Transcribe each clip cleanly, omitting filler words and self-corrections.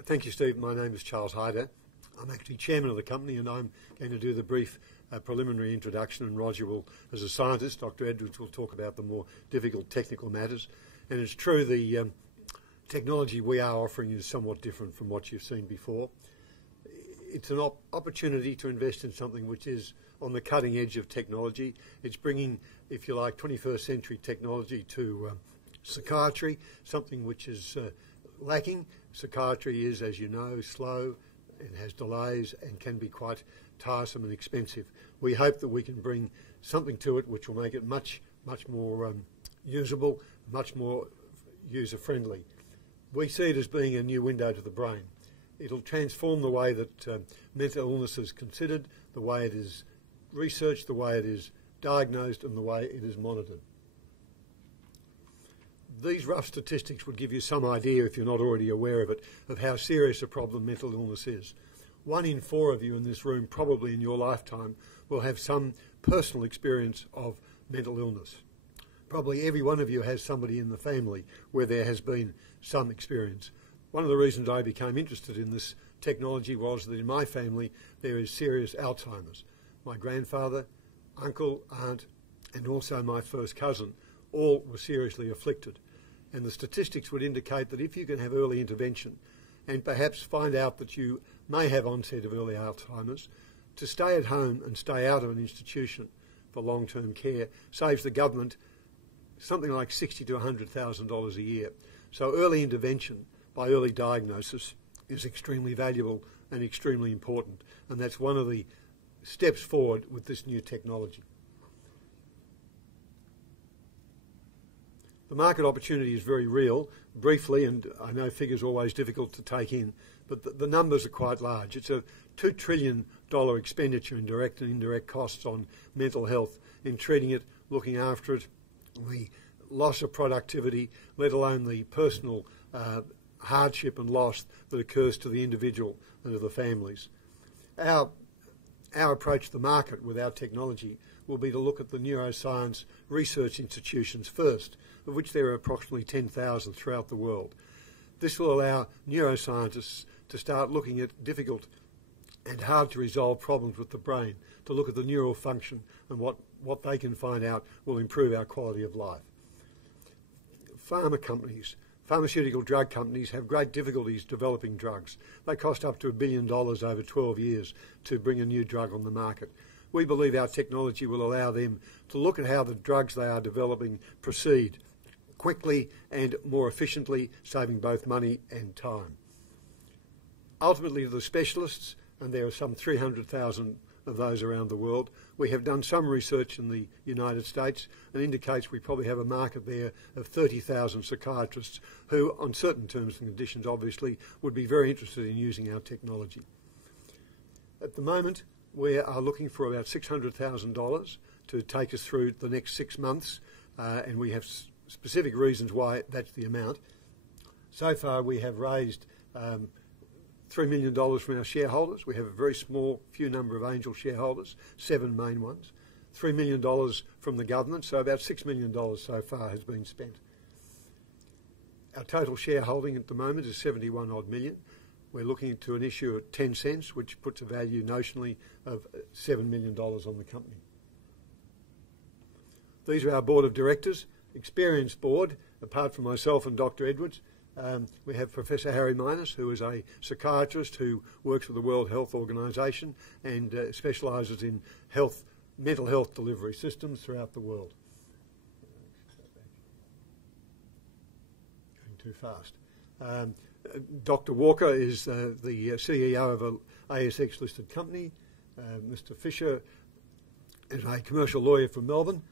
Thank you, Steve. My name is Charles Hyder. I'm actually chairman of the company, and I'm going to do the brief preliminary introduction, and Roger will, as a scientist, Dr. Edwards will talk about the more difficult technical matters. And it's true, the technology we are offering is somewhat different from what you've seen before. It's an opportunity to invest in something which is on the cutting edge of technology. It's bringing, if you like, 21st century technology to psychiatry, something which is lacking. Psychiatry is, as you know, slow and has delays and can be quite tiresome and expensive. We hope that we can bring something to it which will make it much more usable, much more user-friendly. We see it as being a new window to the brain. It'll transform the way that mental illness is considered, the way it is researched, the way it is diagnosed, and the way it is monitored. These rough statistics would give you some idea, if you're not already aware of it, of how serious a problem mental illness is. 1 in 4 of you in this room, probably in your lifetime, will have some personal experience of mental illness. Probably every one of you has somebody in the family where there has been some experience. One of the reasons I became interested in this technology was that in my family there is serious Alzheimer's. My grandfather, uncle, aunt, and also my first cousin all were seriously afflicted. And the statistics would indicate that if you can have early intervention and perhaps find out that you may have onset of early Alzheimer's, to stay at home and stay out of an institution for long-term care saves the government something like $60,000 to $100,000 a year. So early intervention by early diagnosis is extremely valuable and extremely important, and that's one of the steps forward with this new technology. The market opportunity is very real. Briefly, and I know figures are always difficult to take in, but the numbers are quite large. It's a $2 trillion expenditure in direct and indirect costs on mental health, in treating it, looking after it, the loss of productivity, let alone the personal hardship and loss that occurs to the individual and to the families. Our approach to the market with our technology will be to look at the neuroscience research institutions first, of which there are approximately 10,000 throughout the world. This will allow neuroscientists to start looking at difficult and hard to resolve problems with the brain, to look at the neural function, and what they can find out will improve our quality of life. Pharmaceutical drug companies have great difficulties developing drugs. They cost up to $1 billion over 12 years to bring a new drug on the market. We believe our technology will allow them to look at how the drugs they are developing proceed quickly and more efficiently, saving both money and time. Ultimately, to the specialists, and there are some 300,000 of those around the world, we have done some research in the United States and indicates we probably have a market there of 30,000 psychiatrists who, on certain terms and conditions obviously, would be very interested in using our technology. At the moment, we are looking for about $600,000 to take us through the next 6 months, and we have specific reasons why that's the amount. So far we have raised $3 million from our shareholders. We have a very few number of angel shareholders, 7 main ones. $3 million from the government, so about $6 million so far has been spent. Our total shareholding at the moment is 71 odd million. We're looking to an issue at 10 cents, which puts a value notionally of $7 million on the company. These are our board of directors, experienced board, apart from myself and Dr. Edwards. We have Professor Harry Minus, who is a psychiatrist who works with the World Health Organization and specialises in mental health delivery systems throughout the world. Going too fast. Dr. Walker is the CEO of an ASX-listed company. Mr. Fisher is a commercial lawyer from Melbourne.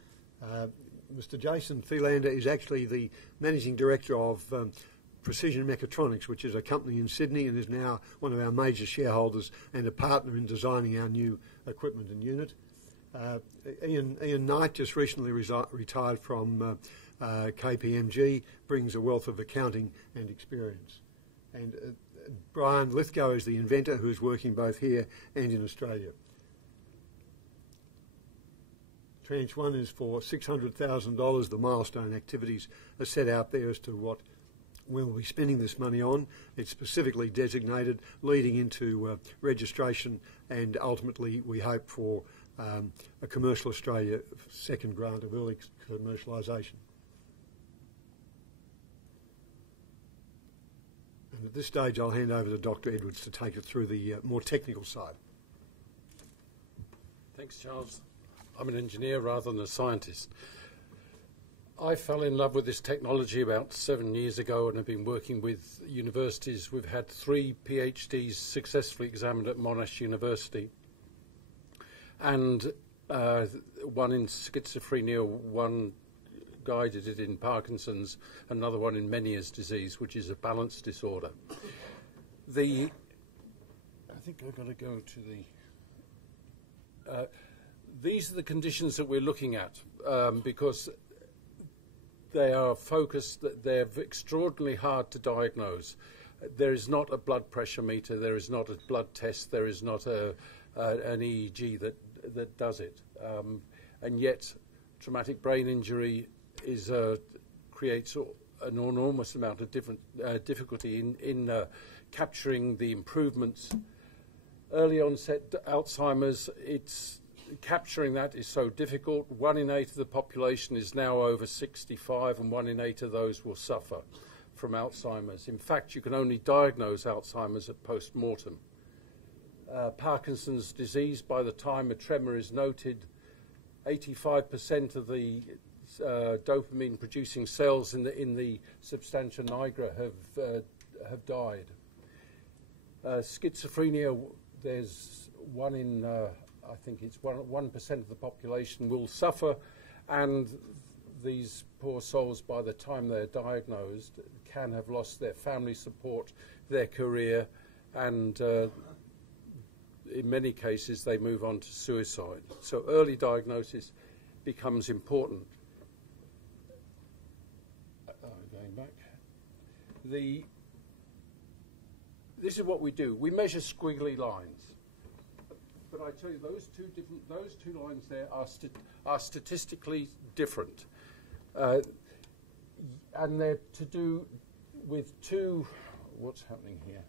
Mr. Jason Thielander is actually the managing director of Precision Mechatronics, which is a company in Sydney and is now one of our major shareholders and a partner in designing our new equipment and unit. Ian Knight just recently retired from KPMG, brings a wealth of accounting and experience. And Brian Lithgow is the inventor who is working both here and in Australia. Tranche 1 is for $600,000. The milestone activities are set out there as to what we'll be spending this money on. It's specifically designated, leading into registration, and ultimately we hope for a Commercial Australia second grant of early commercialisation. And at this stage I'll hand over to Dr. Edwards to take it through the more technical side. Thanks, Charles. I'm an engineer rather than a scientist. I fell in love with this technology about 7 years ago and have been working with universities. We've had 3 PhDs successfully examined at Monash University, and one in schizophrenia, one guy did it in Parkinson's, another one in Meniere's disease, which is a balance disorder. I think I've got to go to the... these are the conditions that we're looking at because they are focused, they're extraordinarily hard to diagnose. There is not a blood pressure meter, there is not a blood test, there is not an EEG that does it. And yet traumatic brain injury creates an enormous amount of difficulty in capturing the improvements. Early onset Alzheimer's, capturing that is so difficult. 1 in 8 of the population is now over 65, and 1 in 8 of those will suffer from Alzheimer's. In fact, you can only diagnose Alzheimer's at post-mortem. Parkinson's disease, by the time a tremor is noted, 85% of the dopamine-producing cells in the substantia nigra have died. Schizophrenia, there's 1 in I think it's 1% of the population will suffer, and these poor souls, by the time they're diagnosed, can have lost their family support, their career, and in many cases they move on to suicide. So early diagnosis becomes important. Going back. This is what we do. We measure squiggly lines. But I tell you, those two lines there are statistically different, and they're to do with two. What's happening here?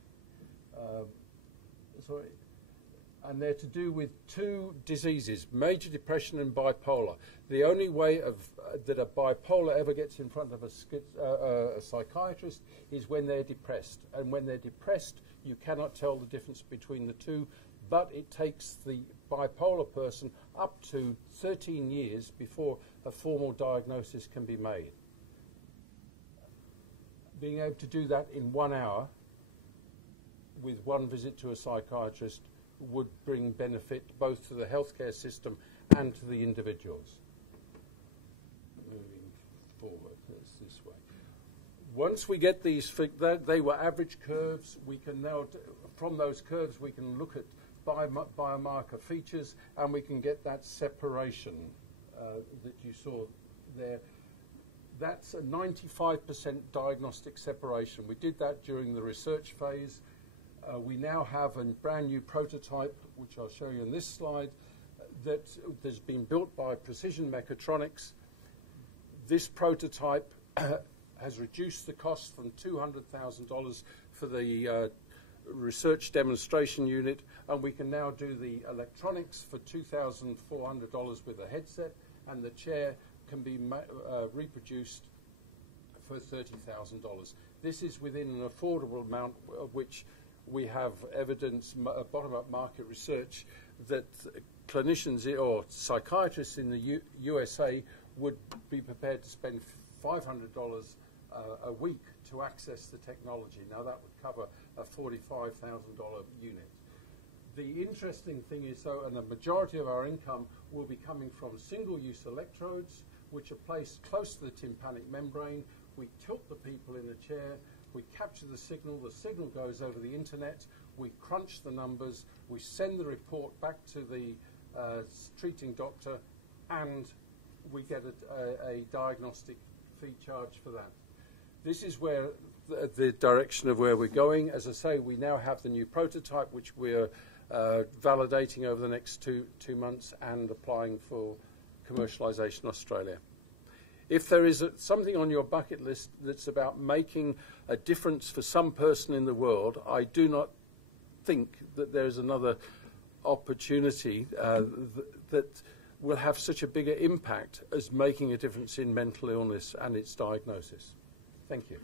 And they're to do with 2 diseases: major depression and bipolar. The only way that a bipolar ever gets in front of a psychiatrist is when they're depressed, and when they're depressed, you cannot tell the difference between the two. But it takes the bipolar person up to 13 years before a formal diagnosis can be made. Being able to do that in 1 hour with 1 visit to a psychiatrist would bring benefit both to the healthcare system and to the individuals. Moving forward, that's this way. Once we get these, they were average curves. We can now, from those curves, we can look at biomarker features, and we can get that separation that you saw there. That's a 95% diagnostic separation. We did that during the research phase. We now have a brand new prototype, which I'll show you in this slide, that has been built by Precision Mechatronics. This prototype has reduced the cost from $200,000 for the research demonstration unit, and we can now do the electronics for $2,400 with a headset, and the chair can be reproduced for $30,000. This is within an affordable amount, of which we have evidence, bottom-up market research, that clinicians or psychiatrists in the USA would be prepared to spend $500 a week to access the technology. Now that would cover a $45,000 unit. The interesting thing is, though, and the majority of our income will be coming from single-use electrodes, which are placed close to the tympanic membrane. We tilt the people in the chair, we capture the signal goes over the internet, we crunch the numbers, we send the report back to the treating doctor, and we get a diagnostic fee charge for that. This is where the direction of where we're going. As I say, we now have the new prototype, which we're validating over the next two months and applying for commercialisation in Australia. if there is something on your bucket list that's about making a difference for some person in the world, I do not think that there is another opportunity that will have such a bigger impact as making a difference in mental illness and its diagnosis. Thank you.